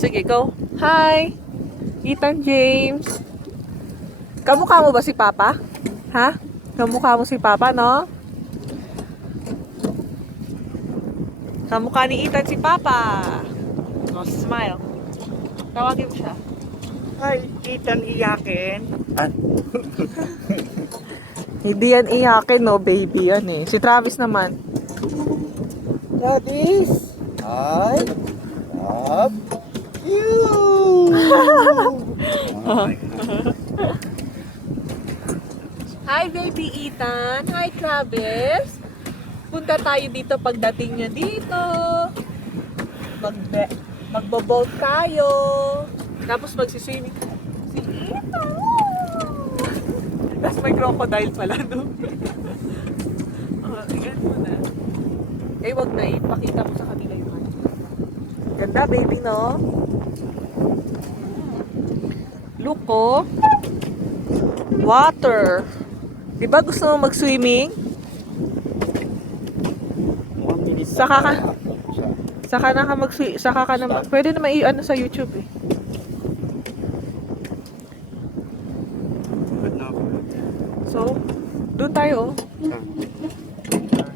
sige, go. Hi! Ethan James. Kamukha mo ba si Papa? Ha? Kamukha mo si Papa, no? Kamukha ni Ethan si Papa. Oh, smile. Tawagin mo siya. Ay, Ethan iyakin. Hindi yan iyakin, no, baby. Yan eh. Si Travis naman. Daddies. I love you. Hi, baby Ethan. Hi, Travis. Punta tayo dito pagdating niya dito. Magbo-boat tayo. Tapos magsiswimming. Si Ethan. Tapos may crocodile pala, no? Tingnan mo na. Eh, wag na. Ipakita mo sa kanila yung ano. Ganda, baby, no? Look, oh. Water. Diba gusto mo mag-swimming? Saka ka na pwede naman i-ano sa YouTube eh. So, doon tayo oh.